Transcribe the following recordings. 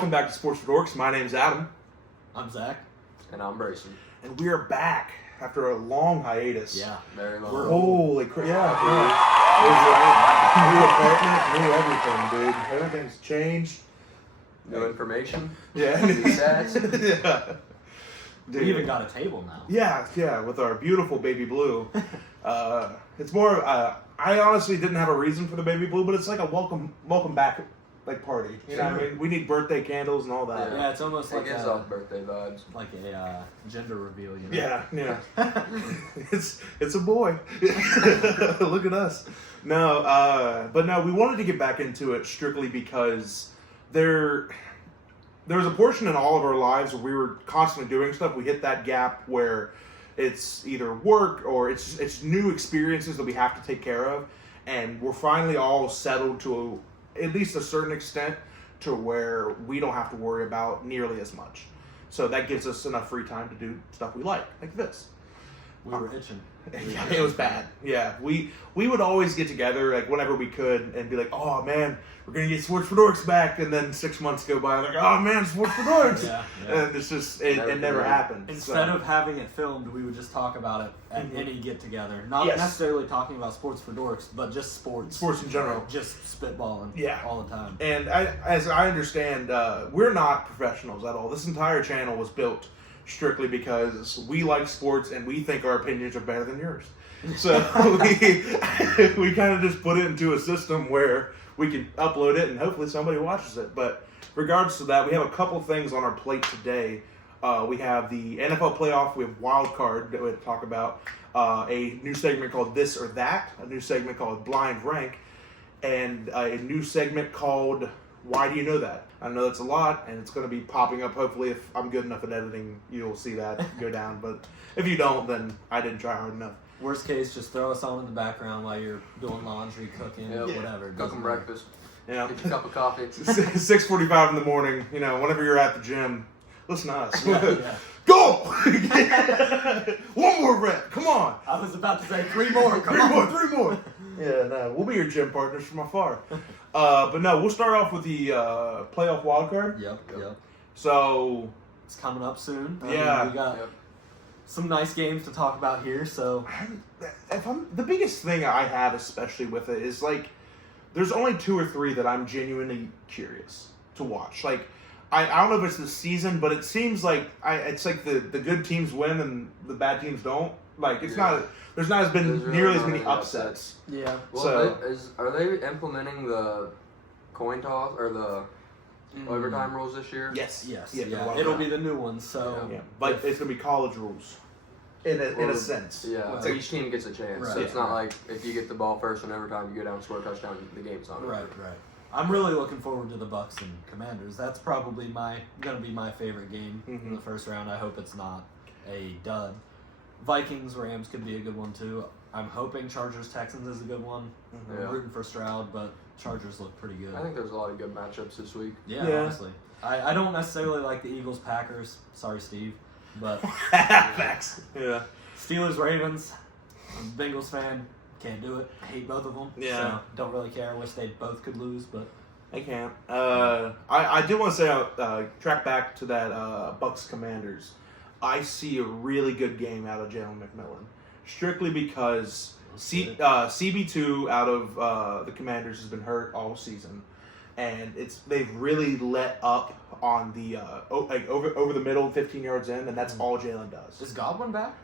welcome back to Sports for Dorks. My name's Adam. I'm Zach. And I'm Brayson. And we are back after a long hiatus. Yeah. Very long. Holy crap. Yeah, dude. New apartment, new everything, dude. Everything's changed. New information. Yeah. New stats. Yeah. Dude. We even got a table now. Yeah, with our beautiful baby blue. It's more, I honestly didn't have a reason for the baby blue, but it's like a welcome back party. You know what I mean? We need birthday candles and all that. Yeah, it's almost like it gives off birthday vibes. Like a gender reveal, you know? Yeah. It's a boy. Look at us. No, but no, we wanted to get back into it strictly because there was a portion in all of our lives where we were constantly doing stuff. We hit that gap where it's either work or it's new experiences that we have to take care of, and we're finally all settled to at least a certain extent to where we don't have to worry about nearly as much. So that gives us enough free time to do stuff we like this. We were itching. Yeah, it was bad. Yeah, we would always get together whenever we could and be like, oh man, we're gonna get Sports for Dorks back, and then 6 months go by and like, oh man, Sports for Dorks. Yeah. And it's just it never happened. Instead of having it filmed, we would just talk about it at any get together. Not necessarily talking about Sports for Dorks, but just sports in general. Just spitballing all the time. And as I understand, we're not professionals at all. This entire channel was built strictly because we like sports and we think our opinions are better than yours. So we kind of just put it into a system where we can upload it and hopefully somebody watches it. But regardless of that, we have a couple things on our plate today. We have the NFL playoff, we have Wildcard that we talk about, a new segment called This or That, a new segment called Blind Rank, and a new segment called Why Do You Know That? I know that's a lot, and it's going to be popping up. Hopefully, if I'm good enough at editing, you'll see that go down. But if you don't, then I didn't try hard enough. Worst case, just throw us on in the background while you're doing laundry, cooking, whatever. Cooking breakfast. Yeah. Get your cup of coffee. 6:45 in the morning, whenever you're at the gym, listen to us. Yeah. Go! One more rep, come on. I was about to say 3 more. Three more. Yeah, no, we'll be your gym partners from afar. But no, we'll start off with the playoff wildcard. Yep. So it's coming up soon. We got some nice games to talk about here. So the biggest thing I have, especially with it, is there's only 2 or 3 that I'm genuinely curious to watch. I don't know if it's the season, but it seems it's like the good teams win and the bad teams don't. There's not nearly as many upsets. Yeah. Well, are they implementing the coin toss or the overtime rules this year? Yes. Yeah. It'll be the new ones. So but it's gonna be college rules. In a sense. Yeah. It's So each team gets a chance. Right. So it's not like if you get the ball first in overtime, you go down and score a touchdown, the game's on. Right. I'm really looking forward to the Bucks and Commanders. That's probably gonna be my favorite game in the first round. I hope it's not a dud. Vikings Rams could be a good one too. I'm hoping Chargers Texans is a good one. I'm rooting for Stroud, but Chargers look pretty good. I think there's a lot of good matchups this week. Yeah. Honestly. I don't necessarily like the Eagles Packers. Sorry, Steve, but facts. Yeah. Steelers Ravens. I'm a Bengals fan. Can't do it. I hate both of them. Yeah. So don't really care. Wish they both could lose, but I can't. I did want to say, track back to that Bucks Commanders. I see a really good game out of Jalen McMillan, strictly because CB2 out of the Commanders has been hurt all season, and they've really let up on the over the middle, 15 yards in, and that's all Jalen does. is Godwin back?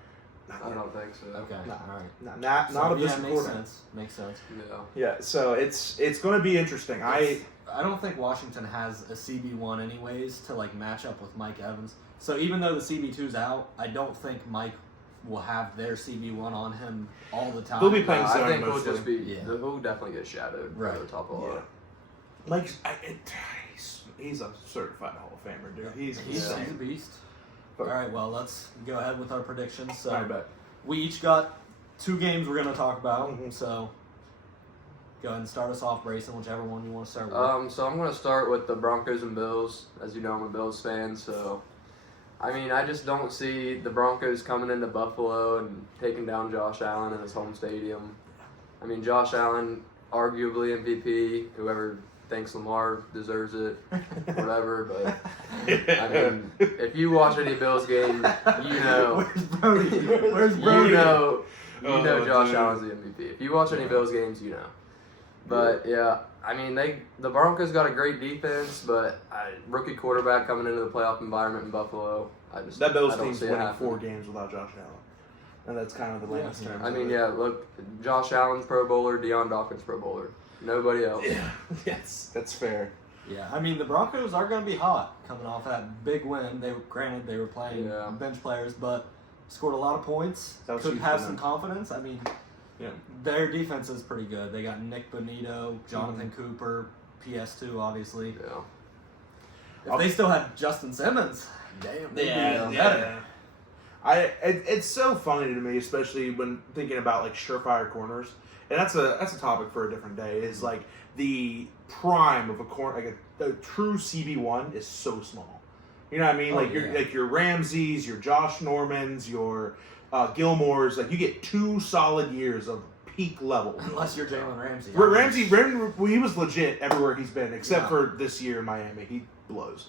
I don't think so. Okay. No. All right. Not of this quarter. Makes sense. Yeah. So it's going to be interesting. I don't think Washington has a CB1 anyways to match up with Mike Evans. So even though the CB2's out, I don't think Mike will have their CB1 on him all the time. They'll be playing I zone think mostly. he'll definitely get shadowed over the top of a lot. He's a certified Hall of Famer, dude. He's a beast. All right, well, let's go ahead with our predictions. So I bet. we each got 2 games we're going to talk about. So go ahead and start us off, Brayson, whichever one you want to start with. So I'm going to start with the Broncos and Bills. As you know, I'm a Bills fan, so I just don't see the Broncos coming into Buffalo and taking down Josh Allen in his home stadium. Josh Allen, arguably MVP. Whoever thinks Lamar deserves it, whatever. But I mean, if you watch any Bills game, you know. Where's Brody? Where's Brody? You know Josh Allen's the MVP. If you watch any Bills games, you know. But yeah, I mean the Broncos got a great defense, but rookie quarterback coming into the playoff environment in Buffalo. That Bills team's winning 4 games without Josh Allen, and that's kind of the latest term. I mean, yeah, look, Josh Allen's Pro Bowler, Deion Dawkins Pro Bowler. Nobody else. Yeah, yes, that's fair. Yeah, I mean the Broncos are going to be hot coming off that big win. They were playing bench players, but scored a lot of points. Could have some confidence. I mean, their defense is pretty good. They got Nick Bonito, Jonathan Cooper, PS2, obviously. Yeah. If they still had Justin Simmons, damn, they'd be better. It's so funny to me, especially when thinking about like surefire corners, and that's a topic for a different day. Is like the prime of a corner, like a true CB1 is so small. You know what I mean? Like your Ramseys, your Josh Normans, your Gilmores. Like you get 2 solid years of peak level. Unless you're Jalen Ramsey. Ramsey, he was legit everywhere he's been, except for this year in Miami. He blows.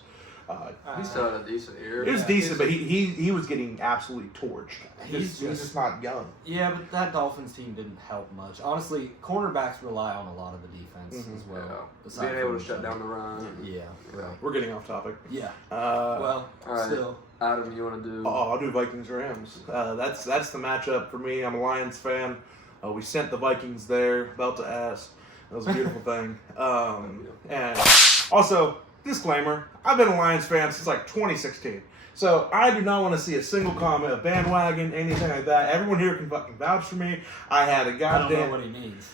He still had a decent year. It was decent, but he was getting absolutely torched. He's just not young. Yeah, but that Dolphins team didn't help much. Honestly, cornerbacks rely on a lot of the defense as well. Yeah. Being able to shut down the run. Yeah, right. We're getting off topic. Yeah. All right. Still. Adam, you want to do? Oh, I'll do Vikings-Rams. That's the matchup for me. I'm a Lions fan. We sent the Vikings there, belt to ass. That was a beautiful thing. And also, disclaimer, I've been a Lions fan since like 2016. So I do not want to see a single comment, a bandwagon, anything like that. Everyone here can fucking vouch for me. I had a goddamn... I don't know what he means.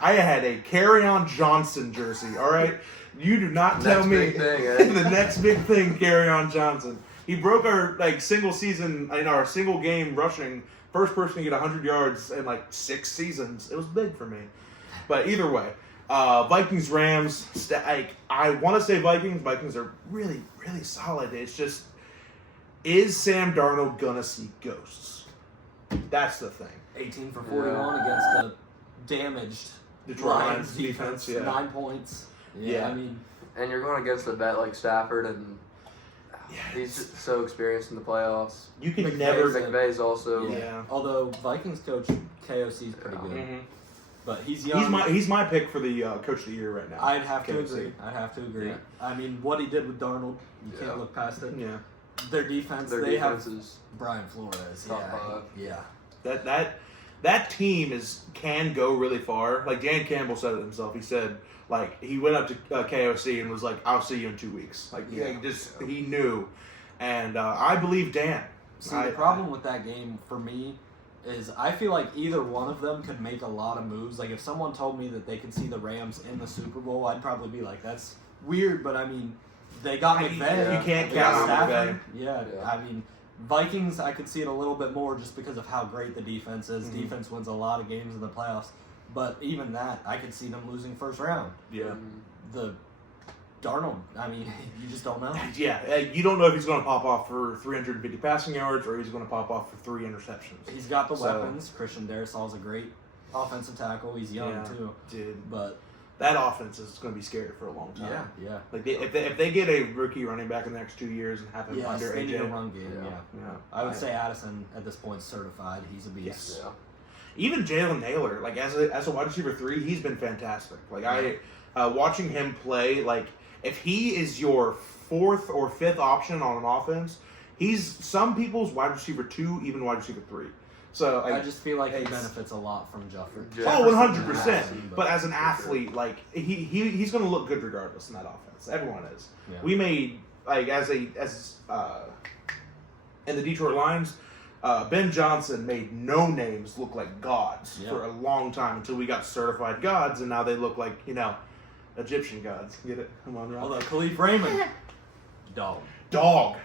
I had a Kerryon Johnson jersey, all right? You do not tell me the next big thing, Kerryon Johnson. He broke our single game rushing, first person to get 100 yards in 6 seasons. It was big for me. But either way, Vikings, Rams, I want to say Vikings. Vikings are really, really solid. It's just, is Sam Darnold going to see ghosts? That's the thing. 18 for 41 against a damaged Detroit Lions defense. 9 points. Yeah, I mean... And you're going against a vet like Stafford, and he's just so experienced in the playoffs. You can never... McVay's also... Yeah. Although Vikings coach KOC is pretty good. Mm-hmm. But he's young. He's my pick for the coach of the year right now. I'd have to agree. Yeah. I mean, what he did with Darnold, you can't look past it. Yeah. Their defense, have is Brian Flores. Top 5. Yeah. That team can go really far. Like Dan Campbell said it himself. He said he went up to KOC and was like, "I'll see you in 2 weeks." He knew, and I believe Dan. See, the problem with that game for me is I feel like either one of them could make a lot of moves. Like if someone told me that they could see the Rams in the Super Bowl, I'd probably be like, "That's weird," but I mean, they got McVay. You can't count on McVay. Yeah, I mean. Vikings, I could see it a little bit more just because of how great the defense is. Mm-hmm. Defense wins a lot of games in the playoffs. But even that, I could see them losing first round. Yeah. The Darnold, I mean, you just don't know. Yeah, you don't know if he's going to pop off for 350 passing yards or he's going to pop off for 3 interceptions. He's got the weapons. Christian Darrisaw's a great offensive tackle. He's young, too. Dude. But that offense is going to be scary for a long time. Yeah. If they get a rookie running back in the next 2 years and have him under they AJ, need a run game. Yeah. I would say Addison at this point is certified. He's a beast. Yes. Yeah. Even Jalen Naylor, as a wide receiver 3, he's been fantastic. Watching him play, if he is your 4th or 5th option on an offense, he's some people's wide receiver 2, even wide receiver 3. So I just feel like he benefits a lot from Jefferson. 100%. But as an athlete, he's going to look good regardless in that offense. Everyone is. Yeah. We made in the Detroit Lions, Ben Johnson made no names look like gods for a long time until we got certified gods, and now they look like Egyptian gods. Get it? Come on, Rob. Although Khalif Raymond, dog. Aleem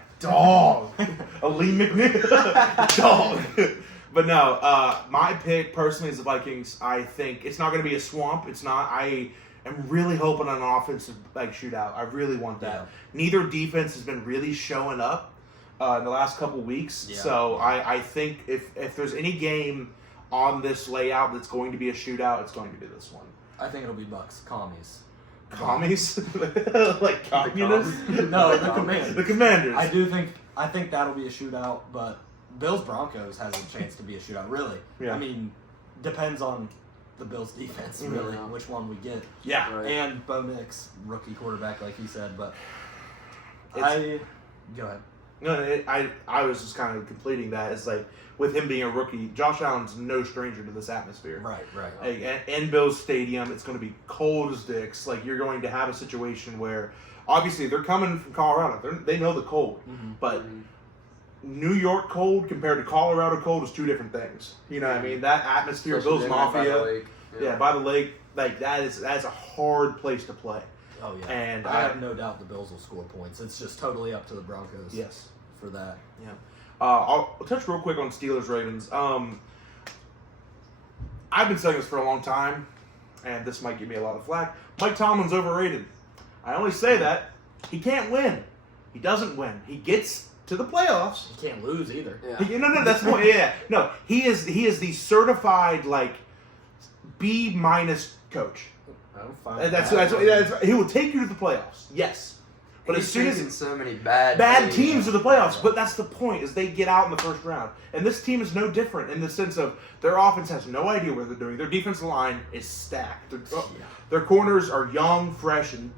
McNeil, dog. But no, my pick personally is the Vikings. I think it's not going to be a swamp. It's not. I am really hoping on an offensive shootout. I really want that. Yeah. Neither defense has been really showing up in the last couple weeks. Yeah. So I think if there's any game on this layout that's going to be a shootout, it's going to be this one. I think it'll be Bucks commies. commies, like communists. No, the Commanders. The Commanders. I think that'll be a shootout, but Bills Broncos has a chance to be a shootout. Really, Yeah. I mean, depends on the Bills defense, really, which one we get. Yeah. Right. And Bo Nix, rookie quarterback, like he said, but go ahead. No, I was just kind of completing that. It's like with him being a rookie, Josh Allen's no stranger to this atmosphere. Right. Like, in Bills Stadium, it's going to be cold as dicks. Like, you're going to have a situation where, obviously, they're coming from Colorado. They know the cold. Mm-hmm. But New York cold compared to Colorado cold is two different things. You know what I mean? That atmosphere, Especially Bills right by the Mafia. lake. Yeah, by the lake. Like, that's a hard place to play. Oh, yeah. And I have no doubt the Bills will score points. It's just totally up to the Broncos. Yes. For that. Yeah. I'll touch real quick on Steelers Ravens. I've been saying this for a long time, and this might give me a lot of flack. Mike Tomlin's overrated. I only say that he can't win. He doesn't win. He gets to the playoffs. You can't lose either. Yeah. No, that's more. Yeah, no. He is the certified like B- coach. I'm fine. That's he will take you to the playoffs. Yes. But He's as soon taken as so many bad teams to the playoffs, but that's the point, is they get out in the first round. And this team is no different in the sense of their offense has no idea what they're doing. Their defensive line is stacked. Their corners are young, fresh, and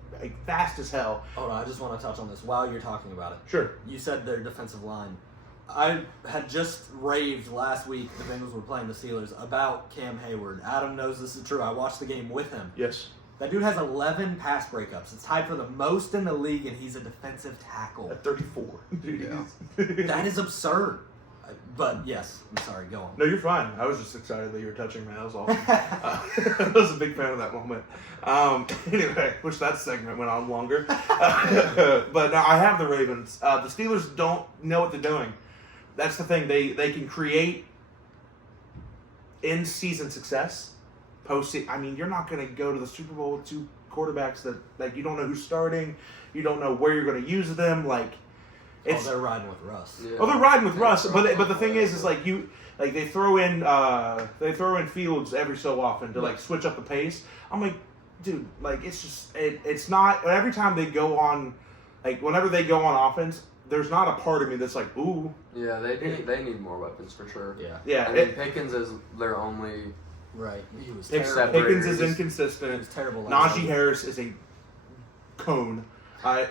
fast as hell. Hold on, I just want to touch on this while you're talking about it. Sure. You said their defensive line. I had just raved last week, the Bengals were playing the Steelers, about Cam Hayward. Adam knows this is true. I watched the game with him. Yes. That dude has 11 pass breakups. It's tied for the most in the league, and he's a defensive tackle. At 34. Yeah. That is absurd. But yes, I'm sorry. Go on. No, you're fine. I was just excited that you were touching me. That was awesome. I was a big fan of that moment. Anyway, wish that segment went on longer. But now I have the Ravens. The Steelers don't know what they're doing. That's the thing. They can create in-season success. I mean, you're not going to go to the Super Bowl with two quarterbacks that like you don't know who's starting, you don't know where you're going to use them. Like, they're riding with Russ. Yeah. they're riding with Russ. But the thing is like they throw in Fields every so often to like switch up the pace. I'm like, dude, like it's not every time they go on, like whenever they go on offense, there's not a part of me that's like, ooh. Yeah, they need more weapons for sure. Yeah. I mean, Pickens is their only. Right. He was Except terrible. Pickens is He inconsistent. was terrible. Najee Harris is a cone. I've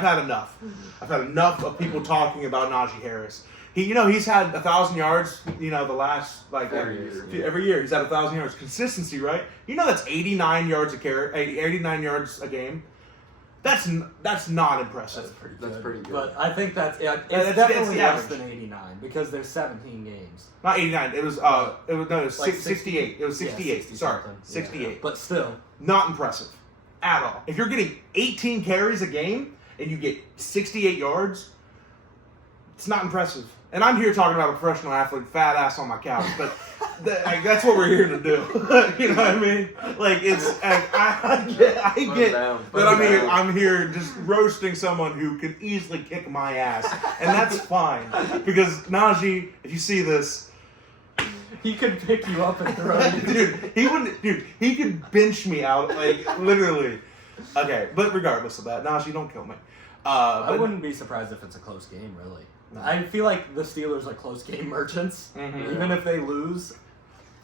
had enough. I've had enough of people talking about Najee Harris. He's had 1,000 yards. The last every year he's had 1,000 yards. Consistency, right? That's 89 yards a carry, 89 yards a game. That's not impressive. That's pretty good. But I think it's That's definitely the less average. than 89 because there's 17 games. Not 89. It was Like 68. It was 68. 60 Sorry, something. 68. Yeah. But still, Not impressive at all. If you're getting 18 carries a game and you get 68 yards, it's not impressive. And I'm here talking about a professional athlete, fat ass on my couch, but that's what we're here to do. You know what I mean? Like I get that I'm here just roasting someone who can easily kick my ass, and that's fine because Najee, if you see this. he could pick you up and throw you. He could bench me out, like, literally. Okay, but regardless of that, Najee, don't kill me. I wouldn't be surprised if it's a close game, really. No. I feel like the Steelers are close game merchants. Mhm. Even if they lose.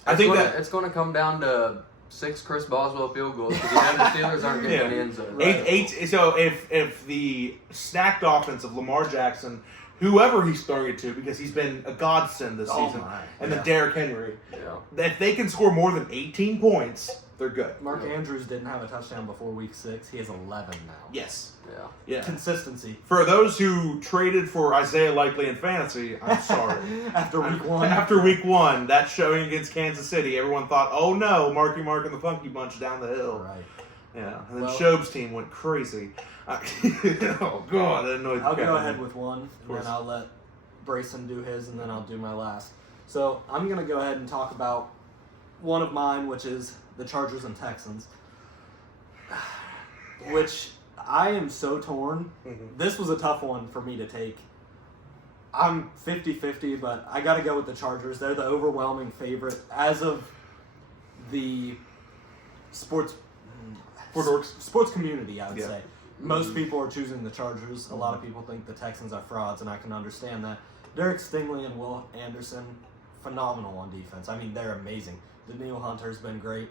I think it's going to come down to 6 Chris Boswell field goals because the Steelers aren't getting in the end zone. eight. So if the stacked offense of Lamar Jackson, whoever he's throwing it to, because he's been a godsend this season, and then Derrick Henry, if they can score more than 18 points, they're good. Mark Andrews didn't have a touchdown before week 6. He has 11 now. Yes. Yeah. Consistency. For those who traded for Isaiah Likely in fantasy, I'm sorry. After week 1, that showing against Kansas City, everyone thought, oh no, Marky Mark and the Funky Bunch down the hill. Right. Yeah, and then Shoeb's team went crazy. Oh God, that annoyed the I'll go crap out ahead of me. with one, and then I'll let Brayson do his, and then I'll do my last. So I'm going to go ahead and talk about one of mine, which is the Chargers and Texans, which I am so torn. Mhm. This was a tough one for me to take. I'm 50-50, but I got to go with the Chargers. They're the overwhelming favorite. As of the sports sports community, I would Yeah. say. Most people are choosing the Chargers. A lot of people think the Texans are frauds, and I can understand that. Derek Stingley and Will Anderson, phenomenal on defense. I mean, they're amazing. Daniil Hunter's been great.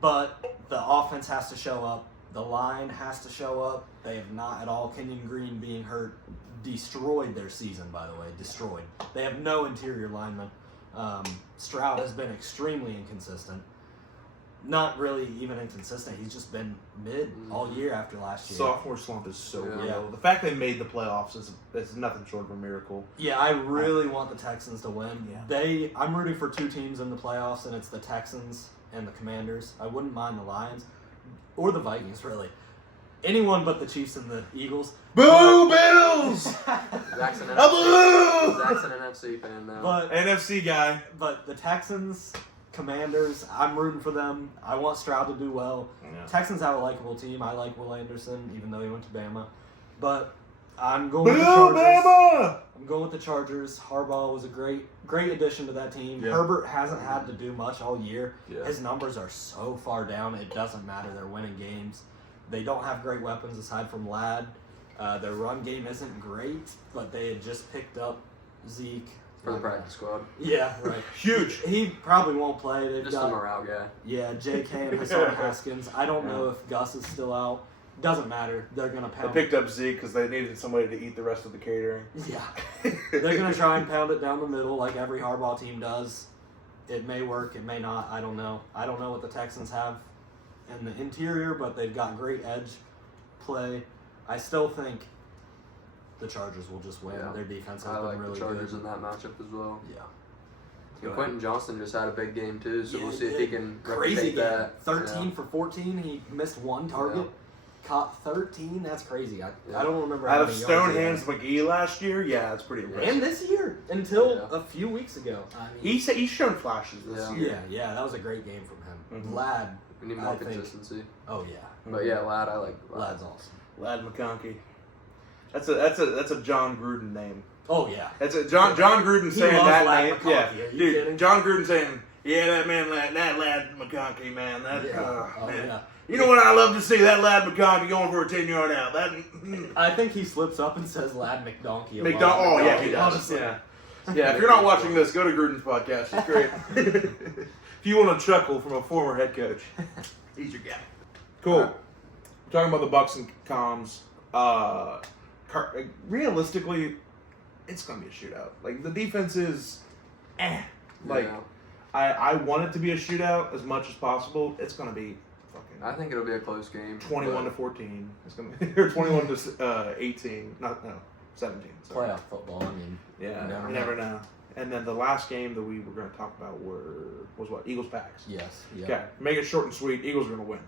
But the offense has to show up. The line has to show up. They have not at all. Kenyon Green being hurt destroyed their season, by the way. Destroyed. They have no interior linemen. Stroud has been extremely inconsistent. Not really even inconsistent. He's just been mid all year after last year. Sophomore slump is so real. Yeah. The fact they made the playoffs is nothing short of a miracle. Yeah, I really want the Texans to win. Yeah. I'm rooting for two teams in the playoffs, and it's the Texans and the Commanders. I wouldn't mind the Lions or the Vikings, really. Anyone but the Chiefs and the Eagles. Boo, Bills! Zach's an Boo! NFC fan now. But NFC guy. But the Texans, Commanders, I'm rooting for them. I want Stroud to do well. Yeah. Texans have a likable team. I like Will Anderson, even though he went to Bama. But I'm going Boo, with the Chargers. Bama! I'm going with the Chargers. Harbaugh was a great addition to that team. Yeah. Herbert hasn't had to do much all year. Yeah. His numbers are so far down, it doesn't matter. They're winning games. They don't have great weapons aside from Ladd. Their run game isn't great, but they had just picked up Zeke. For the practice squad. Yeah, right. Huge. He probably won't play. They've Just got, a morale guy. yeah, J.K. and Hassan Haskins. I don't know if Gus is still out. Doesn't matter. They're going to They pound picked up Zeke because they needed somebody to eat the rest of the catering. Yeah. They're going to try and pound it down the middle like every Harbaugh team does. It may work. It may not. I don't know. I don't know what the Texans have in the interior, but they've got great edge play. I still think the Chargers will just win. Yeah. Their defense has I been like really the Chargers good. in that matchup as well. Yeah. And Quentin Johnston just had a big game too, so Yeah, we'll see if he can crazy replicate game. that. 13 for 14. He missed one target. Caught 13. That's crazy. I don't remember Out how of many yards he had. Stonehands McGee last year, yeah, that's pretty impressive. And this year, until Yeah. a few weeks ago. I mean, He's shown flashes this Yeah. year. yeah, that was a great game from him. Mhm. Ladd, We need more I think- consistency. oh yeah, But yeah, Ladd, I like Ladd. Ladd's awesome. Ladd McConkey. That's a John Gruden name. Oh yeah, That's a John Gruden He saying loves that Ladd name. McConkey. Yeah, Are you dude. kidding? John Gruden saying, "Yeah, that man, that Ladd McConkey, man. That yeah. Oh man. yeah. You know what I love to see? That Ladd McConkey going for a 10-yard out. That I think he slips up and says Ladd McDonkey. a lot. Oh yeah, he does. Honestly. Yeah. Yeah, if you're not watching this, go to Gruden's podcast. It's great. If you want to chuckle from a former head coach, he's your guy. Cool. We're talking about the Bucks and Coms. Realistically, it's going to be a shootout. Like, the defense is Like, Yeah. I want it to be a shootout as much as possible. It's going to be fucking I think it'll be a close game. 21 to 14. It's going to be or 21 to 18. No, 17. Sorry. Playoff football. I mean, Yeah, You you never know. And then the last game that we were going to talk about was what? Eagles-Packs. yes. Yeah. Okay, make it short and sweet. Eagles are going to win.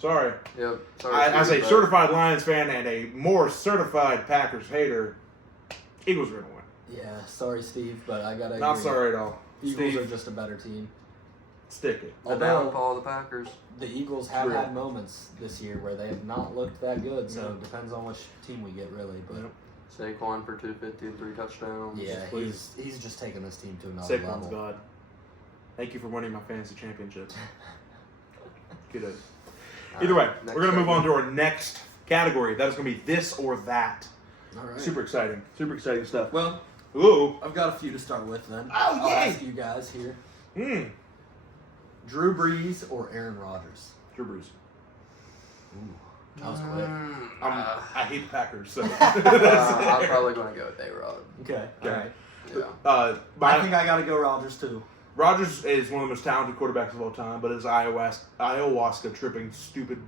Sorry. Yep. Sorry, As a Steve, but- certified Lions fan and a more certified Packers hater, Eagles are going to win. Yeah. Sorry, Steve, but I gotta. Not agree. sorry at all. Eagles Steve, are just a better team. stick it. the Although downfall of the Packers. the Eagles have True. had moments this year where they have not looked that good, so Yeah. it depends on which team we get, really. But Yep. Saquon for 250 and 3 touchdowns. yeah, Please. he's just taking this team to another Saquon's level. God. Thank you for winning my fantasy championships. Good. Either way, Next we're going to move on segment. to our next category. That is going to be this or that. All right. Super exciting. Super exciting stuff. Well, Ooh. I've got a few to start with then. Oh, I'll yay! ask you guys here: Hmm. Drew Brees or Aaron Rodgers? Drew Brees. Ooh, that was quick. I hate the Packers, so. I'm probably going to go with A-Rod. Okay, Okay. all right. Yeah. I think I got to go Rodgers too. Rodgers is one of the most talented quarterbacks of all time, but his ayahuasca tripping, stupid,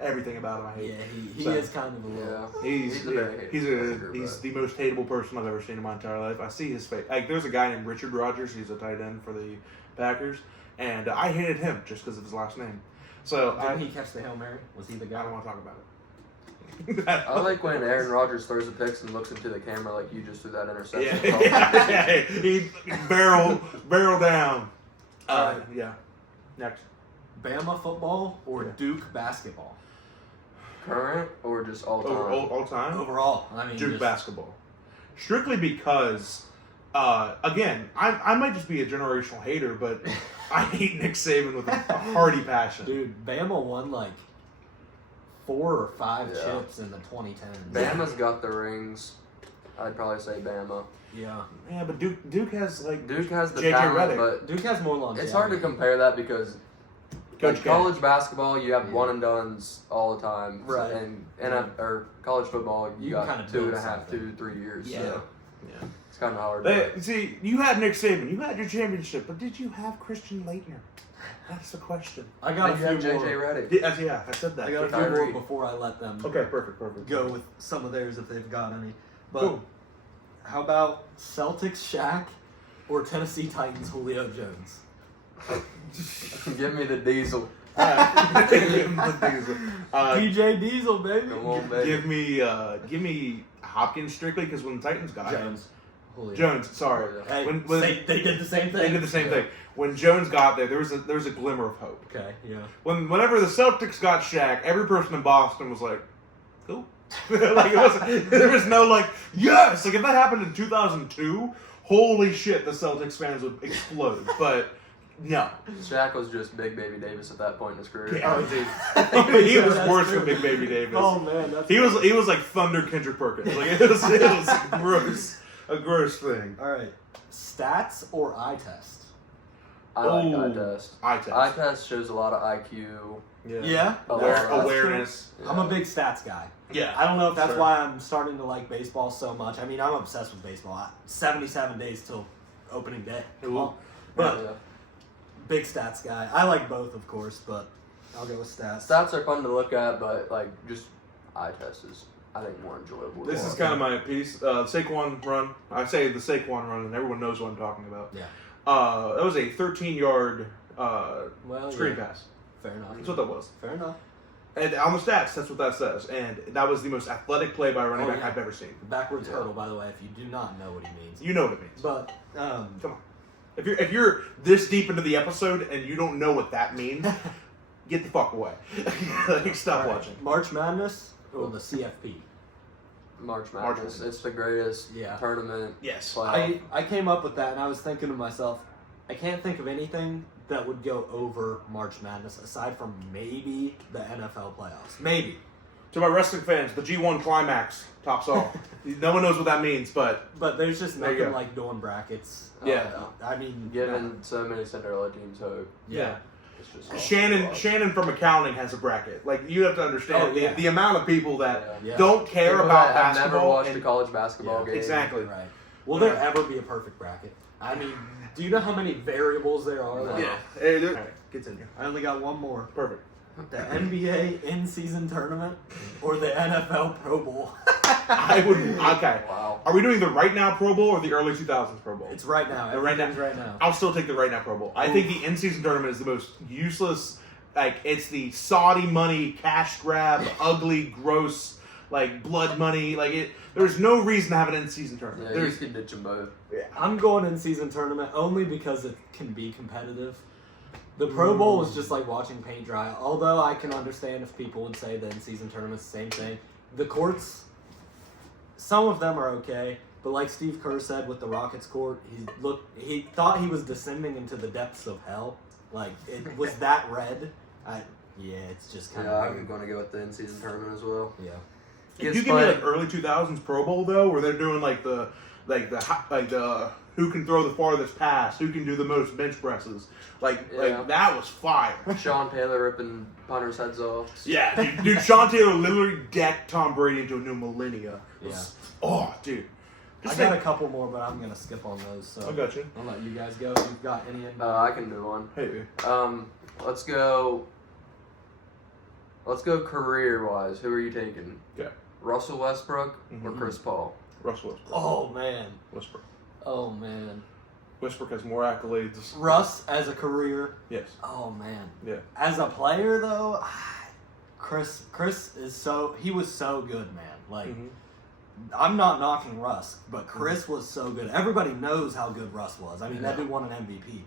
everything about him I hate. Yeah, he So- is kind of a little. Yeah. He's a very he's hateable the most hateable person I've ever seen in my entire life. I see his face. Like, there's a guy named Richard Rodgers. He's a tight end for the Packers, and I hated him just because of his last name. So Didn't he catch the Hail Mary? Was he the I guy? don't want to talk about it. I like when Aaron Rodgers throws a pick and looks into the camera like you just threw that interception. Yeah, he barrel down. Yeah. Next. Bama football or Yeah. Duke basketball? Current or just all time? All time. Overall, I mean, Duke just- basketball. Strictly because, again, I might just be a generational hater, but I hate Nick Saban with a hearty passion. Dude, Bama won like 4 or 5 Yeah. chips in the 2010s. Bama's got the rings. I'd probably say Bama. Yeah. Yeah, but Duke has like Duke has the J.J. talent, Redick. but Duke has more longevity. it's hard to compare that because Coach like college basketball, you have Yeah. one and dones all the time, Right. And or college football, you You got kinda 2.5, build something. 2-3 years. Yeah. So Yeah. it's kind of hard. See, you had Nick Saban, you had your championship, but did you have Christian Leitner? That's the question. I got a But you have few JJ more. Redick. Yeah, I said that. I got a few Kyrie. more before I let them Okay, perfect. go with some of theirs if they've got any. But Cool. how about Celtics Shaq or Tennessee Titans Julio Jones? Give me the diesel. DJ Diesel, baby. Come on, baby. Give me Hopkins strictly because when the Titans got him, Jones. Julio. Jones, sorry, Hey, when they did the same thing. they did the same thing. When Jones got there was a glimmer of hope. Okay, yeah. Whenever the Celtics got Shaq, every person in Boston was like, cool. Like it wasn't, there was no like, yes. Like if that happened in 2002, holy shit, the Celtics fans would explode. But no. Shaq was just Big Baby Davis at that point in his career. Yeah, Oh, dude. He Yeah, was that's worse true. than Big Baby Davis. Oh man, that's He was like Thunder Kendrick Perkins. Like it was gross, a gross thing. All right, stats or eye test? I like Ooh. eye test. Eye test. Eye test shows a lot of IQ. Yeah, Aware- that's awareness. true. I'm a big stats guy. Yeah. I don't know if that's Sure. why I'm starting to like baseball so much. I mean, I'm obsessed with baseball. 77 days till opening day. Come on. But Yeah. big stats guy. I like both, of course, but I'll go with stats. Stats are fun to look at, but like just eye test is I think more enjoyable. This is kind of my piece. Saquon run. I say the Saquon run, and everyone knows what I'm talking about. Yeah. That was a 13-yard Well, screen yeah. pass. Fair enough. That's what that was. Fair enough. And on the stats, that's what that says. And that was the most athletic play by a running Oh, back yeah. I've ever seen. Backwards Yeah. hurdle, by the way, if you do not know what he means. You know what it means. But Come on. If you're this deep into the episode and you don't know what that means, get the fuck away. Like, stop all right, watching. March Madness or the CFP? March March Madness. Madness. It's the greatest Yeah. tournament. Yes. playoff. I came up with that and I was thinking to myself, I can't think of anything that would go over March Madness aside from maybe the NFL playoffs. Maybe. To my wrestling fans, the G1 climax tops all. No one knows what that means, but But there's just There you nothing go. like doing brackets. Yeah. I mean, Given so many Cinderella teams hope. yeah. It's just Shannon from accounting has a bracket. Like you have to understand Oh, yeah. the amount of people that Yeah. don't care People about that have basketball. never watched and- a college basketball Yeah. game. Exactly. Right. Will there ever be a perfect bracket? I mean, do you know how many variables there are? No. Like, Yeah. Hey, dude. All right, continue. I only got one more. Perfect. The NBA in-season tournament or the NFL Pro Bowl? I would. Okay. Wow. Are we doing the right now Pro Bowl or the early 2000s Pro Bowl? It's right now. The right now- Everything's right now. I'll still take the right now Pro Bowl. I think the in-season tournament is the most useless. Like it's the Saudi money, cash grab, ugly, gross, like blood money. Like it. There's no reason to have an in-season tournament. Yeah, you There's, could ditch them both. I'm going in-season tournament only because it can be competitive. The Pro Bowl is just like watching paint dry. Although I can understand if people would say the in-season tournament's the same thing. The courts, some of them are okay, but like Steve Kerr said with the Rockets court, he thought he was descending into the depths of hell. Like it was that red. Yeah, it's just kind Yeah, of I'm going to go with the in-season tournament as well. yeah. if It's you give me fun. like early 2000s Pro Bowl though, where they're doing like the who can throw the farthest pass, who can do the most bench presses, Yeah. like that was fire. Sean Taylor ripping punters' heads off. Yeah, dude, Sean Taylor literally decked Tom Brady into a new millennia. It was- Oh, dude. I Just got a think- couple more, but I'm gonna skip on those. So I got you. I'll let you guys go. If you've got any in mind. I can do one. Hey, Let's go. Let's go career-wise. Who are you taking? Yeah. Russell Westbrook or Mhm. Chris Paul? Russell Westbrook. Oh man. Westbrook. Oh man. Westbrook has more accolades. Russ as a career. Yes. Oh man. Yeah. As a player though, Chris he was so good, man. Like Mhm. I'm not knocking Russ, but Chris was so good. Everybody knows how good Russ was. I mean, that Yeah. dude won an MVP.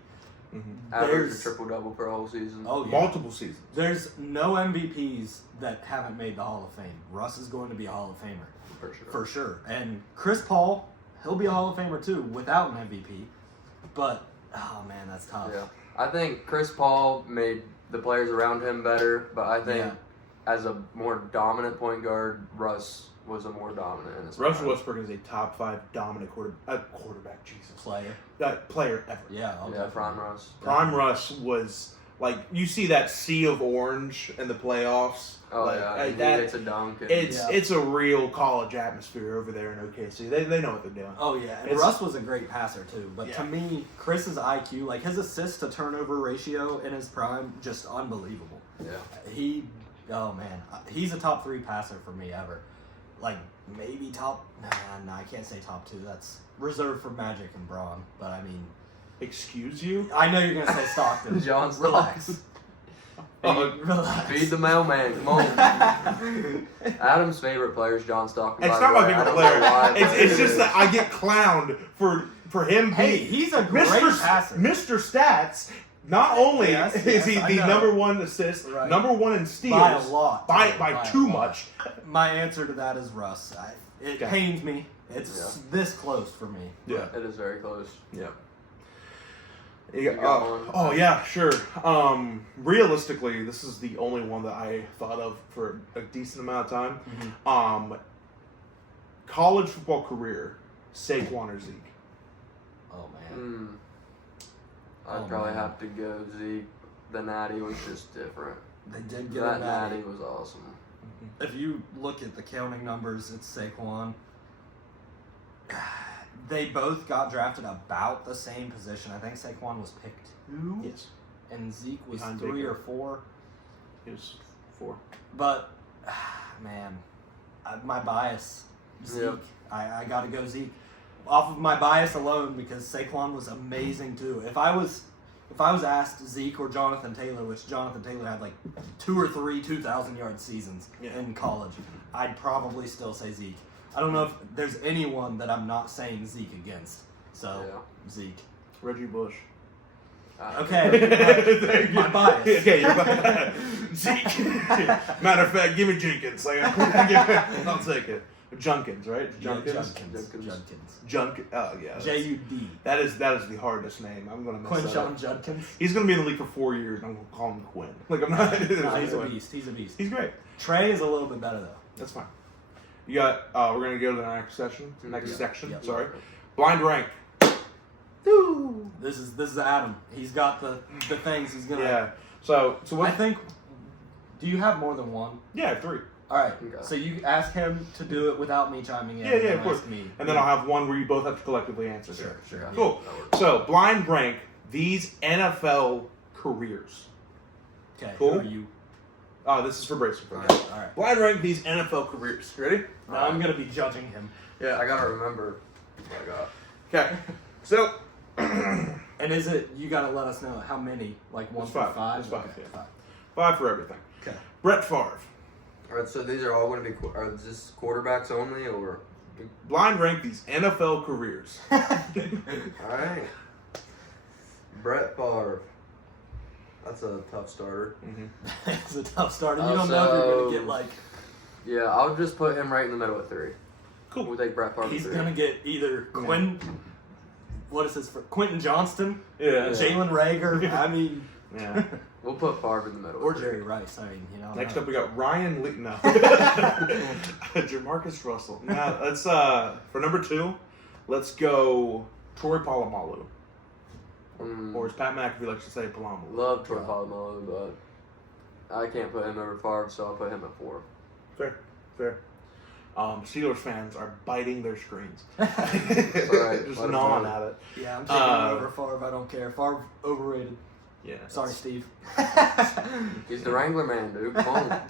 Mhm. Average a There's triple-double for a whole season. oh yeah. Multiple seasons. There's no MVPs that haven't made the Hall of Fame. Russ is going to be a Hall of Famer. for sure. For sure. And Chris Paul, he'll be a Hall of Famer too without an MVP. But, oh man, that's tough. Yeah. I think Chris Paul made the players around him better, but I think as a more dominant point guard, Russ was a more dominant in his Russell prime. Westbrook is a top 5 dominant quarterback. Jesus, Player. Player ever. Yeah, Prime Russ. Prime Russ was like you see that sea of orange in the playoffs. Oh like, yeah, and that, it's a dunk. And it's a real college atmosphere over there in OKC. They know what they're doing. Oh yeah, and Russ was a great passer too. But Yeah. to me, Chris's IQ, like his assist to turnover ratio in his prime, just unbelievable. yeah. He's a top 3 passer for me ever. Like maybe top. Nah, I can't say top 2. That's reserved for Magic and Braun. But I mean, Excuse you? I know you're gonna say Stockton. John Relax. Oh, Feed the mailman. Come on. Adam's favorite player is John Stockton. It's by not the my way. I favorite don't know player. why, but It's it just is. that I get clowned for him Hey, being he's a great passer. Mr. Stats. Not only Yes, is he I the know. number 1 assist, Right. number 1 in steals By a lot. by a too lot. much. My answer to that is Russ. It Okay. pains me. It's this close for me. Yeah. It is very close. Yeah. You got one? Oh yeah, sure. Realistically, this is the only one that I thought of for a decent amount of time. Mm-hmm. College football career, Saquon or Zeke? Oh man. I'd Oh, probably man. have to go Zeke. The Natty was just different. They did get That a natty. Natty was awesome. If you look at the counting numbers, it's Saquon. They both got drafted about the same position. I think Saquon was picked 2, Yes. and Zeke was Behind 3 Baker. or 4. He was 4. But man, my bias, Zeke. Yep. I got to go Zeke off of my bias alone because Saquon was amazing too. If I was asked Zeke or Jonathan Taylor, which Jonathan Taylor had like 2 or 3 2,000-yard seasons in college, I'd probably still say Zeke. I don't know if there's anyone that I'm not saying Zeke against. So, Zeke. Reggie Bush. Okay, my bias. Okay, your bias. Zeke. Matter of fact, give me Jenkins. Like, I'll take it. Junkins, right? Junkins. Oh yeah. J-U-D. That is the hardest name. I'm gonna mess that Quinshon up. Judkins. He's gonna be in the league for 4 years. And I'm gonna call him Quinn. Like I'm not. No, he's a beast. He's a beast. He's great. Trey is a little bit better though. That's fine. You got. We're gonna go to the next session. Next section. Yep. Sorry. Blind rank. This is Adam. He's got the things he's gonna. Yeah. So what? I think. Do you have more than one? Yeah, I have 3. All right. Okay. So you ask him to do it without me chiming in. Yeah, and of course. ask Me. And then I'll have one where you both have to collectively answer. Sure. Yeah. Cool. That works. So blind rank these NFL careers. Okay. Cool. Who are you? This is for Bracer. All right. Blind rank these NFL careers. Ready? Now I'm gonna be judging him. Yeah, I gotta remember what I got. Okay. So. And is it you gotta let us know how many? Like 1 It's through 5. 5. It's 5, Okay, yeah. 5. 5 for everything. Okay. Brett Favre. Alright, so these are all going to be, are this quarterbacks only, or? Blind rank these NFL careers. Alright. Brett Favre. That's a tough starter. It's a tough start. And you don't know if you're gonna get like. Yeah, I'll just put him right in the middle at 3. Cool. We'll take Brett Favre He's at 3. gonna get either what is his for Quentin Johnston, Yeah. Jalen Rager. I mean, Yeah. We'll put Favre in the middle. or at 3. Jerry Rice. I mean, you know. Next up, we got Ryan Lee. No. Jamarcus Russell. Now, let's, for number 2, let's go Troy Polamalu. Or as Pat McAfee likes to say, Polamalu. Love Troy Polamalu, but I can't put him over Favre, so I'll put him at 4. Fair. Steelers fans are biting their screens. Alright, Just let 'em gnawing know. at it. Yeah, I'm taking him over Favre. I don't care. Favre overrated. Yeah. Sorry, Steve. He's the Wrangler man, dude. Come on.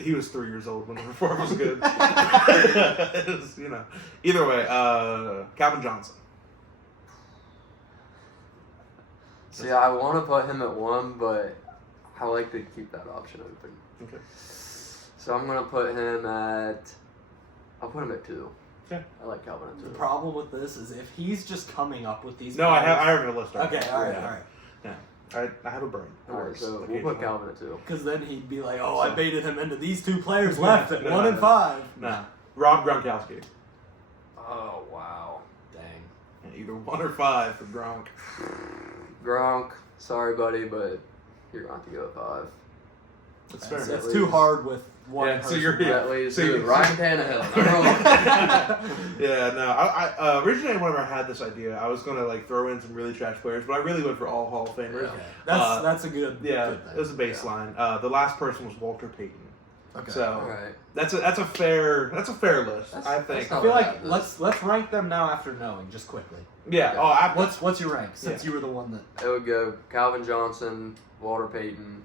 He was 3 years old when the reform was good. It was, Either way, Calvin Johnson. See, I want to put him at 1, but I like to keep that option open. Okay. So I'm gonna put him at. I'll put him at 2. Okay. I like Calvin at 2. The problem with this is if he's just coming up with these. No, I guys- have a list. Okay, all right. Yeah. I have a brain. It Alright, works so we'll put occasionally. Calvin at 2. Because then he'd be like, "Oh, I baited him into these 2 players left at No, 1 and no. 5." No. Rob Gronkowski. Oh wow. Dang. Yeah, either 1 or 5 for Gronk. Gronk, Sorry, buddy, but you're going to have to go at 5. That's fair. It's too hard with one Yeah, so person. you're- That leaves So you- to Ryan Tannehill. Number 1. Yeah, no. I originally, whenever I had this idea, I was gonna like throw in some really trash players, but I really went for all Hall of Famers. Okay. That's a good. Yeah, good thing. it was a baseline. The last person was Walter Payton. Okay. So All right. that's a fair list. I think. not I feel bad. like let's rank them now after knowing just quickly. Yeah. Oh, What's your rank since you were the one that? It would go Calvin Johnson, Walter Payton,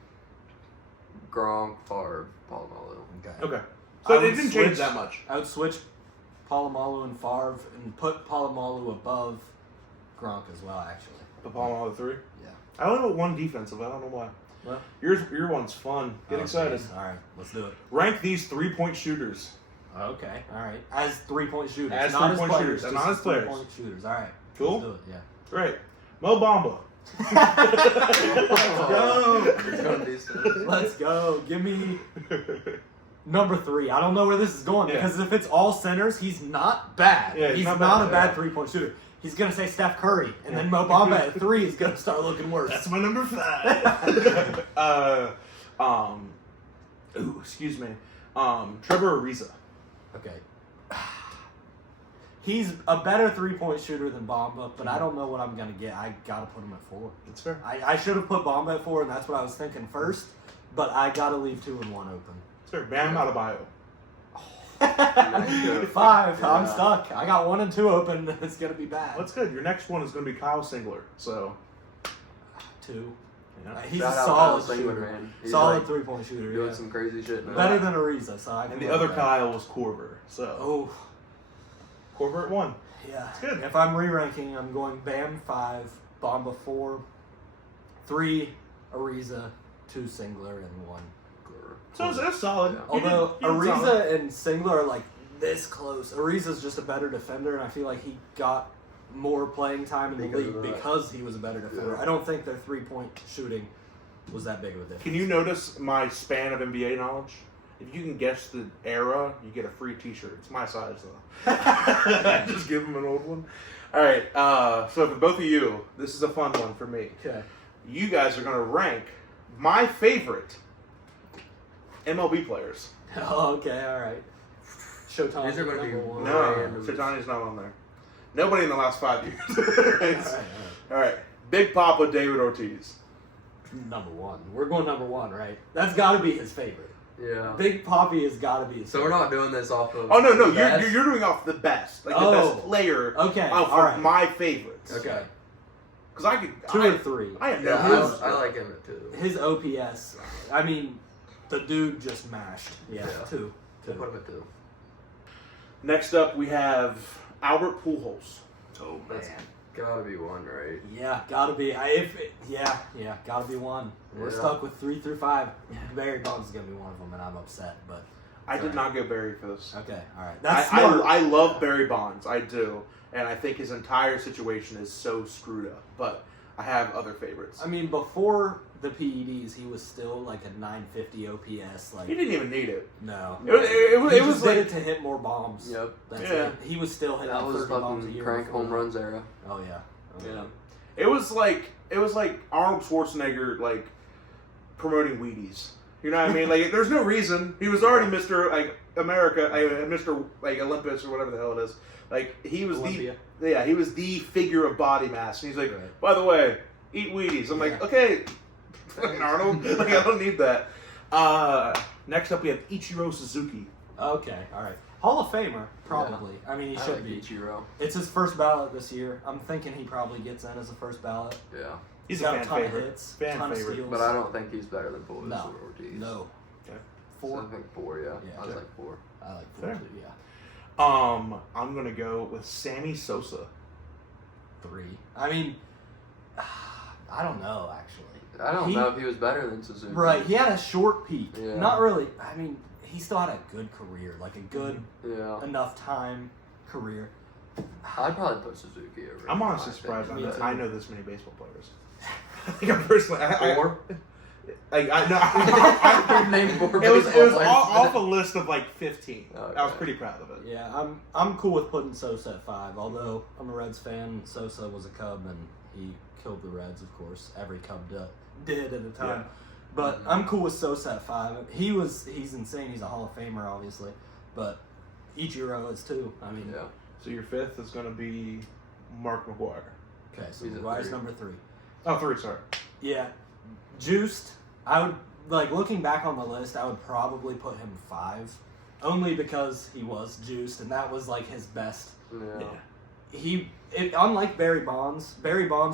Gronk, Favre, Polamalu. Okay. okay. I So it would didn't change switch- that much. I would switch Polamalu and Favre and put Polamalu above Gronk as well. Actually. The Palm 3. Yeah. I only put one defensive. I don't know why. Well. Your one's fun. Get Oh, excited. geez. All right, let's do it. Rank these 3-point shooters. Okay. All right. As 3-point shooters. As not 3-point players, shooters, just not as players. 3-point shooters. All right. Cool. Let's do it. Yeah. Great. Mo Bamba. It's gonna be so- Let's go. Give me number 3. I don't know where this is going Yeah. because if it's all centers, he's not bad. Yeah, he's not not bad, a bad yeah. 3-point shooter. He's gonna say Steph Curry, and then Mo Bamba at 3 is gonna start looking worse. That's my number 5. Excuse me. Trevor Ariza. Okay. He's a better 3-point shooter than Bamba, but I don't know what I'm gonna get. I gotta put him at 4. That's fair. I should have put Bamba at 4, and that's what I was thinking first. But I gotta leave 2 and 1 open. That's fair. Bam Adebayo. 5. I'm Yeah. stuck. I got 1 and 2 open. It's gonna be bad. That's good. Your next one is going to be Kyle Singler. So, 2. yeah. He's Shout a out solid Kyle Singler, shooter. man. He's Solid like 3-point shooter. doing Yeah. some crazy shit now. Better than Ariza, so I can And the live other with that. Kyle was Corver. So, Oh, Corver at 1. yeah. Good. If I'm re-ranking, I'm going Bam 5, Bamba 4, 3 Ariza, 2 Singler, and 1. So that's solid. Yeah. You did- Although you did solid. Ariza and Singler are like this close. Ariza's just a better defender, and I feel like he got more playing time in the Because league of that. because he was a better defender. Yeah. I don't think their 3-point shooting was that big of a difference. Can you notice my span of NBA knowledge? If you can guess the era, you get a free T-shirt. It's my size though. Just give them an old one. All right. So for both of you, this is a fun one for me. Okay. You guys are going to rank my favorite MLB players. Okay, all right. Showtime. These are gonna be number 1. No, Random. Shatani's not on there. Nobody in the last 5 years. All right, All right. Big Papa David Ortiz. Number 1. We're going number 1, right? That's got to be his favorite. Yeah. Big Poppy has got to be his So favorite. we're not doing this off of. Oh no, the best? you're doing off the best, like the Oh. best player. Okay, Of all right. my favorites. Okay. Because I could 2 I, or 3. I have no Yeah, clue. I like him at 2. His OPS, I mean, the dude just mashed. Yeah, Yeah. 2. We'll put him at 2. Next up, we have Albert Pujols. Oh That's gotta be 1, right? Yeah, gotta be. Gotta be 1. We're Yeah. stuck with 3 through 5. Barry Bonds is gonna be one of them, and I'm upset. But I did Sorry. not go Barry for this. okay, all right. That's smart. I love Barry Bonds. I do. And I think his entire situation is so screwed up. But I have other favorites. I mean, before the PEDs, he was still like a 950 OPS. Like He didn't even need it. no, It was he just like did it to hit more bombs. Yep. That's Yeah. it. He was still hitting That was 30 bombs a fucking year. crank before home that. runs era. Oh yeah. Oh, Yeah. it was like Arnold Schwarzenegger like promoting Wheaties. You know what I mean? Like there's no reason. He was already Mr. like America, Mr. like Olympus or whatever the hell it is. Like he was Olympia. he was the figure of body mass. And he's like, Right. by the way, eat Wheaties. I'm like, Yeah. okay, fucking Arnold. Like I don't need that. Next up we have Ichiro Suzuki. Okay, all right. Hall of Famer, probably. I mean, he I should like be. Ichiro. It's his first ballot this year. I'm thinking he probably gets in as a first ballot. Yeah. He's got a fan ton favorite. of hits, Fan ton favorite. of steals. But I don't think he's better than Pujols No. or Ortiz. No. Okay. 4. So I think 4, yeah. Yeah. I was like 4. I like 4 Fair. too. Yeah. I'm gonna go with Sammy Sosa. 3. I mean, I don't know actually. I don't He- know if he was better than Suzuki. Right, he had a short peak. Yeah. Not really. I mean, he still had a good career, like a good Yeah. enough time career. I'd probably put Suzuki over. I'm him, honestly in my surprised opinion. Me too. I know this many baseball players. I think I'm personally. I 4? know. Name 4 It was baseball players. off a list of like 15. I was Okay. pretty proud of it. Yeah, I'm cool with putting Sosa at 5. Although I'm a Reds fan, Sosa was a Cub, and He killed the Reds, of course. Every Cub did at the time. Yeah. But I'm cool with Sosa at 5. He's insane. He's a Hall of Famer, obviously. But Ichiro is too. I mean, Yeah. So your 5th is going to be Mark McGuire. okay, so He's at McGuire's 3. number 3. Oh, 3, sorry. Yeah. Juiced, I would, like, looking back on the list, I would probably put him 5. Only because he was juiced, and that was, like, his best. Yeah. Unlike Barry Bonds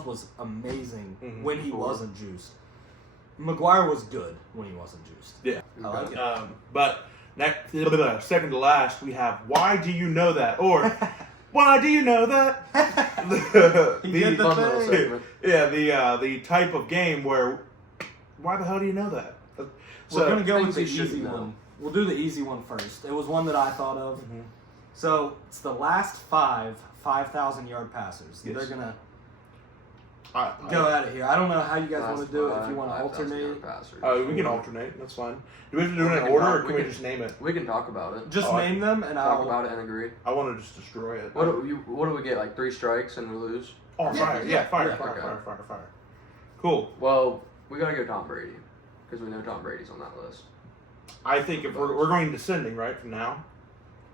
was amazing when he wasn't juiced. McGuire was good when he wasn't juiced. Yeah. I like it. But next, second to last, we have Why Do You Know That? Or Why Do You Know That? He did the Fun little thing. segment. Yeah, the type of game where why the hell do you know that? We're going to go with things the you should easy know. one. We'll do the easy one first. It was one that I thought of. Mm-hmm. So, it's the last 5,000-yard passers. Yes. They're going to I- go at it here. I don't know how you guys want Last to do it. If 5, you want to 5,000 alternate. yard passers. we can alternate. That's fine. Do we have to do Or it we in can order, talk- or can we we can- just name it? We can talk about it. Just name them, and Talk I'll... about it and agree. I want to just destroy it. What do we get? Like 3 strikes and we lose? Oh, fire! Yeah, fire! Yeah, Fire! okay. Fire! Cool. Well, we gotta go Tom Brady because we know Tom Brady's on that list. I think if we're going descending right from now.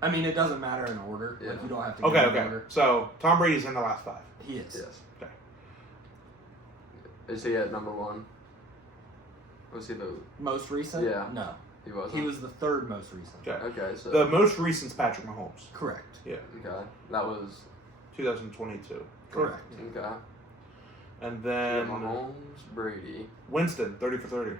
I mean, it doesn't matter in order. Yeah. Like, you don't have to go Okay. in order. So Tom Brady's in the last 5. He is. Yes. Okay. Is he at number 1? Was he the? Most recent? Yeah. No. He wasn't. He was the 3rd most recent. Okay. Okay, so The most recent's Patrick Mahomes. Correct. Yeah. okay, that was 2022. Correct. okay. And then Mahomes, Brady. Winston, 30 for 30.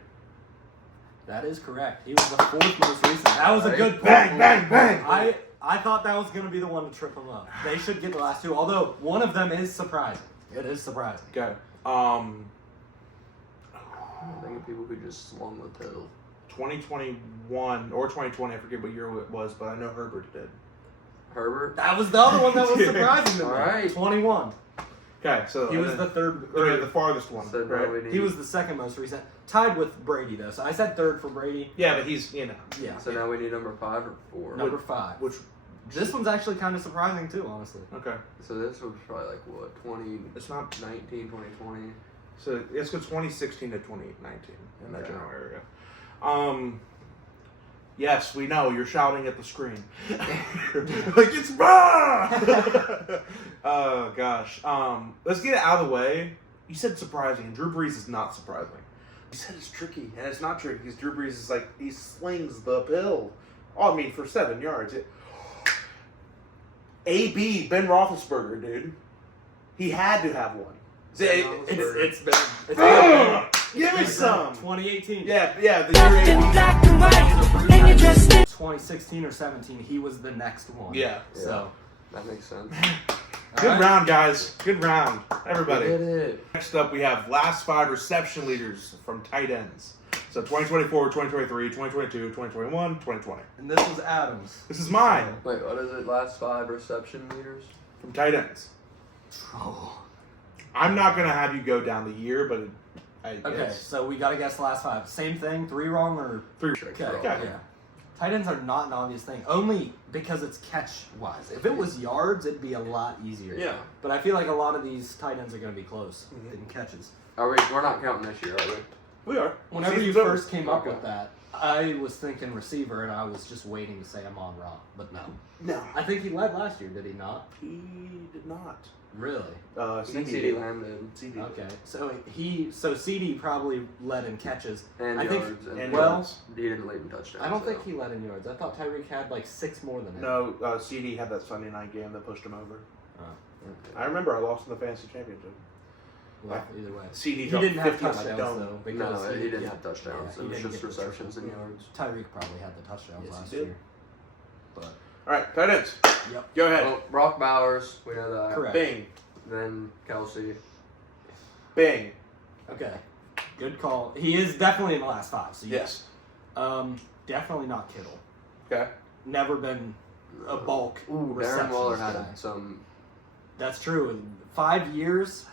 That is correct. He was the 4th most recent. That was a Right. good point. Bang! Bang! Bang! I thought that was going to be the one to trip him up. They should get the last 2, although one of them is surprising. It is surprising. Okay. I'm thinking people who just slung the pill. 2021 or 2020, I forget what year it was, but I know Herbert did. Herbert. That was the other one that was surprising to me. All right. 21. Okay, so He was and the then- 3rd. or the farthest one, So now right? we need. He was the 2nd most recent. Tied with Brady, though. So I said 3rd for Brady. Yeah, but he's Yeah. So now we need number 5 or 4. Number 5. which This one's actually kind of surprising, too, honestly. okay, So this was probably like what 2019, it's not 2020. so it's 2016 to 2019 in that Okay. general area. Yes, we know you're shouting at the screen. Like it's oh gosh. Let's get it out of the way. You said surprising, and Drew Brees is not surprising. You said it's tricky, and it's not tricky because Drew Brees is like he slings the pill. Oh, I mean for 7 yards. AB Ben Roethlisberger, dude. He had to have one. It's been. Give me some. 2018. Yeah, the year AB. black and white, and you dressed in 2016 or 17, he was the next one. Yeah. So. That makes sense. Good Alright. round, guys. Good round, everybody. We did it. Next up, we have last 5 reception leaders from tight ends. So 2024, 2023, 2022, 2021, 2020. And this was Adams. This is mine Wait, what is it? Last 5 reception leaders? from tight ends. Oh. I'm not going to have you go down the year, but I Okay, guess. so we gotta guess last 5. Same thing, 3 wrong or 3 okay? Okay. Yeah. Tight ends are not an obvious thing, only because it's catch wise. If it was yards, it'd be a lot easier. Yeah. But I feel like a lot of these tight ends are gonna be close in catches. We're not counting this year, are we? We are. Whenever you Season's over. first came up Okay. with that, I was thinking receiver, and I was just waiting to say Amon Ra, but no. No. I think he led last year, did he not? He did not. Really? I think CD CeeDee Lamb did. CD. Okay. So CD probably led in catches. And I think- yards. And Well, yards. he didn't lead in touchdowns. I don't so. think he led in yards. I thought Tyreek had like 6 more than him. No, CD had that Sunday night game that pushed him over. Okay. I remember I lost in the fantasy championship. Well, either way. CD He dropped didn't have 50 on the touchdowns dome. though because No, he didn't yeah. have touchdowns. Yeah, he it was didn't just get the receptions and yards. Tyreek probably had the touchdowns Yes, he last did. year. But All right, tight ends. Yep. Go ahead. Well, Brock Bowers, we know that. Correct. Bing. Then Kelsey. Bing. Okay. Good call. He is definitely in the last 5. So Yes. definitely not Kittle. Okay. Never been a bulk Ooh, Darren receptions Waller guy. had some. That's true. 5 years.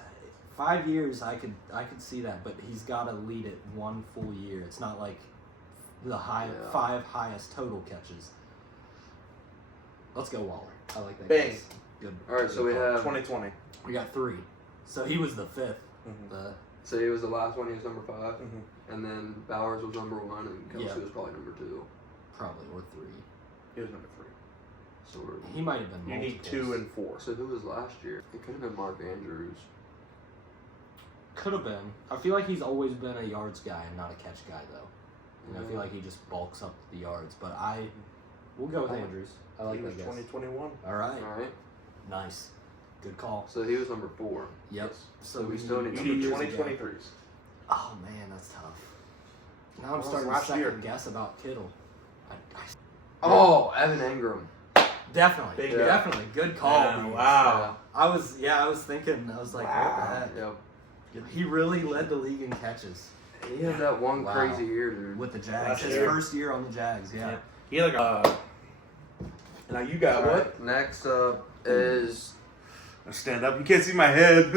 5 years, I could see that, but he's got to lead it 1 full year. It's not like the Yeah. 5 highest total catches. Let's go Waller. I like that. Bang. guess. Good. All right, so we good call. have 2020. We got 3. So he was the 5th. Mhm. So he was the last one. He was number 5, Mhm. and then Bowers was number 1, and Kelsey Yeah. was probably number 2. Probably, or 3. He was number 3. So we're, He might have been You need multiples. 2 and 4. so who was last year? It could have been Mark Andrews. Could have been. I feel like he's always been a yards guy and not a catch guy, though. And I feel like he just bulks up the yards. But we'll go with Andrews. I like He was that guess. 2021. All right. All right. Nice. Good call. So he was number 4. Yep. So we still need You two need years ago. 2023s. Oh, man, that's tough. Now I'm What was starting to last second year? guess about Kittle. Oh, Evan Ingram. Definitely. Big guy. Definitely. Good call. Yeah, Reeves. wow. I was thinking, I was like, Wow. what the heck? Yep. He really led the league in catches He had that one Wow. crazy year, dude. with the Jags. Last His year. first year on the Jags, yeah. He had like now you got All what? right, next up is Stand up. You can't see my head.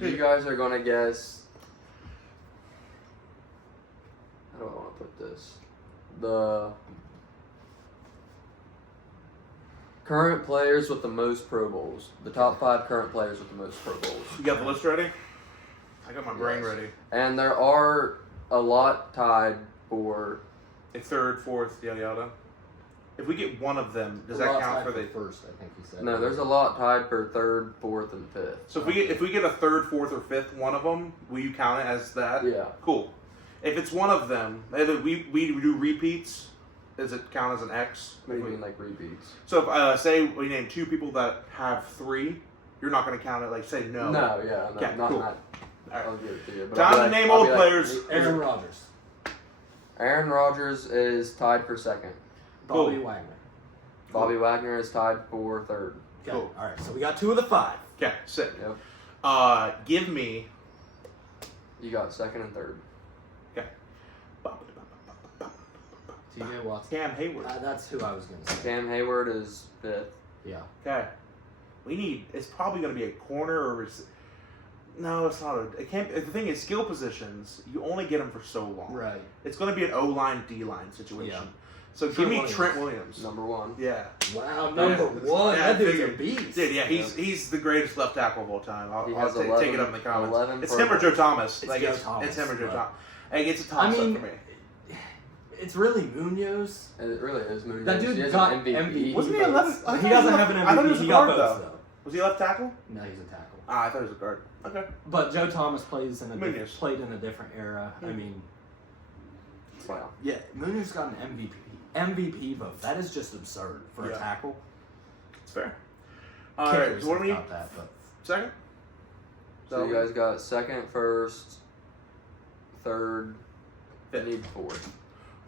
you guys are gonna guess. How do I want to put this? The current players with the most Pro Bowls. The top 5 current players with the most Pro Bowls. You got the list ready? I got my brain Yes. ready. And there are a lot tied for. A third, fourth, yada yada. If we get one of them, does that count for the? first? I think he said. No, there's a lot tied for 3rd, 4th, and 5th. So if we get a third, fourth, or fifth one of them, will you count it as that? Yeah. Cool. If it's one of them, either we do repeats. Does it count as an X? What do you mean, like repeats? So if say we name 2 people that have 3, you're not going to count it. Like say no. No, yeah, no, Okay, not cool. that. All right. I'll give it to you. But Time I'll be to like- name I'll old be like, players. Aaron Rodgers, Aaron Rodgers is tied for 2nd. Bobby Cool. Wagner. Bobby Wagner is tied for 3rd. Okay. Cool. All right, so we got 2 of the 5. Okay, sick. Yep. Give me. You got 2nd and 3rd. T.J. Watson. Cam Hayward. That's who I was gonna say. Cam Hayward is 5th. Yeah. Okay. We need. It's probably going to be a corner or. No, it's not. It can't. The thing is, skill positions. You only get them for so long. Right. It's going to be an O line, D line situation. Yeah. So Trent give me Williams. Trent Williams. Number 1. Yeah. Wow, Yeah. number 1. Yeah, That dude's a figured. beast. Dude, yeah, he's the greatest left tackle of all time. He I'll has take 11 it up in the comments. 11 It's Pro him or Joe Bowls. Thomas. It's Like, Joe Thomas, It's him or Joe but- Thomas. Hey, it's a toss I mean, up for me. It's really Munoz. And it really is. Munoz. That dude he has got an MVP. Wasn't he a left? I He thought doesn't was have an I thought he MVP. was He a got guard, both, though. though. Was he a left tackle? No, he's a tackle. I thought he was a guard. Okay. But Joe Thomas plays in a Munoz. played in a different era. I mean, Wow. yeah, Munoz got an MVP vote. That is just absurd for Yeah. a tackle. It's fair. Can't All right. really So what do say we need? about that, but Second? So you guys got 2nd, 1st, 3rd. You Fifth. need 4th.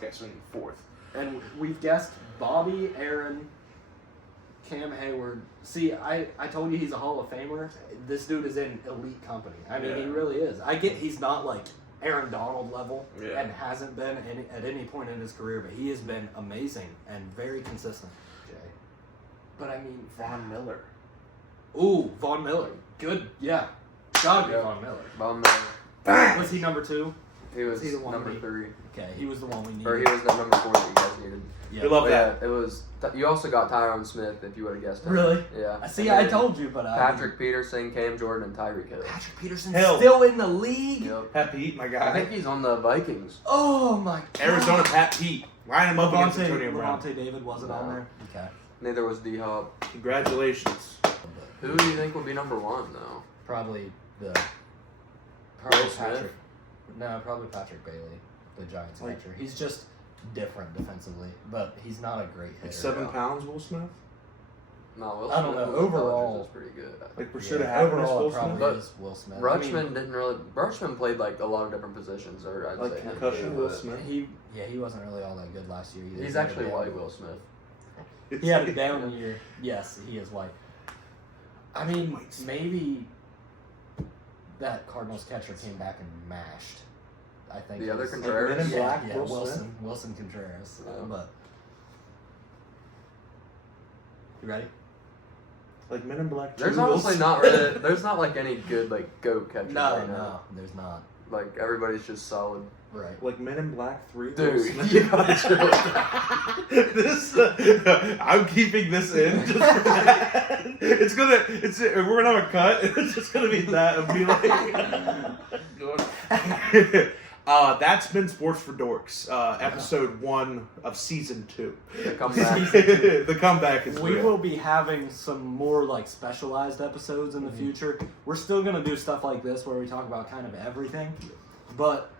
Okay, so we need fourth. and we've guessed Bobby, Aaron, Cam Hayward. See, I told you he's a Hall of Famer. This dude is in elite company. I mean, he Yeah. really is. I get he's not like Aaron Donald level Yeah. and hasn't been at any point in his career, but he has been amazing and very consistent. Okay. But I mean, Von Miller. ooh, Von Miller. Good, yeah. Gotta be Yep. Von Miller. Von Miller. Was he number 2? He was he the one number we- 3. Okay, he was the one we needed. Or he was the number 4 that you guys needed. Yeah. We love But that. yeah, it was. You also got Tyron Smith if you would have guessed him. Really? Yeah. See, And I then told you, but Patrick Peterson, Cam Jordan, and Tyreek Hill. Patrick Peterson's Hill. still in the league. Yep. Pat Pete, my I guy. think he's on the Vikings. Oh my god. Arizona Pat Pete. Line him up against Antonio Brown. Levante David wasn't on No. there. Okay. Neither was D Hop. Congratulations. Who do you think will be number 1 though? Probably Will Patrick. Smith? No, probably Patrick Bailey, the Giants Like- catcher. He's just different defensively, but he's not a great hitter. Like 7 pounds, Will Smith? No, Will I don't Smith know. with the Overall- Dodgers is pretty good. Like Yeah, Rashida Hackman is overall, Will it probably Smith? But is Will Smith. Rutschman didn't really. Rutschman played like a lot of different positions, or I'd Like say concussion, NBA, Will but Smith? He wasn't really all that good last year either. He's He had a actually down- white, Will Smith. He had a down year. Yes, he is white. I mean, White. maybe that Cardinals catcher came back and mashed. I think The it other was- Contreras? Men in Yeah, Black, yeah, Will Smith? Wilson Contreras. Yeah. But you ready? Like Men in Black 2. There's Will honestly Smith. not really. There's not like any good like GOAT catchers No, right now. there's not. Like everybody's just solid. Right. Like Men in Black 3. Dude, you gotta chill with that. This I'm keeping this in just for that. We're gonna have a cut. It's just gonna be that and be like that's been Sports for Dorks, episode 1 of season 2. The comeback. The comeback is We real. will be having some more like specialized episodes in the future. We're still gonna do stuff like this where we talk about kind of everything, but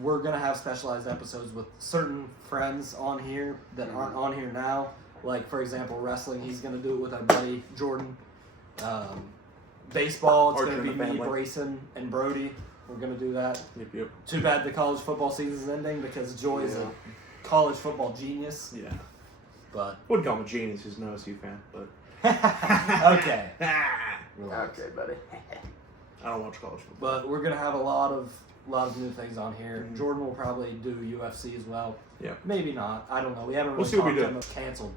we're gonna have specialized episodes with certain friends on here that aren't on here now. Like for example, wrestling. He's gonna do it with our buddy Jordan. Baseball. It's Archer gonna be and the me, family. Brayson, and Brody. We're gonna do that. Yep. Too bad the college football season's ending because Joy is a college football genius. Yeah. But Wouldn't call him a genius. He's an OSU fan, but okay. Relax. Okay, buddy. I don't watch college football. But we're gonna have a lot of new things on here. Mhm. Jordan will probably do UFC as well. Yeah. Maybe not. I don't know. We haven't We'll really see what we talked do. to him. Canceled.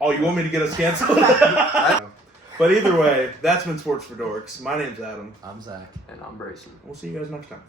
Oh, you want me to get us canceled? But either way, that's been Sports for Dorks. My name's Adam. I'm Zach. And I'm Brayson. We'll see you guys next time.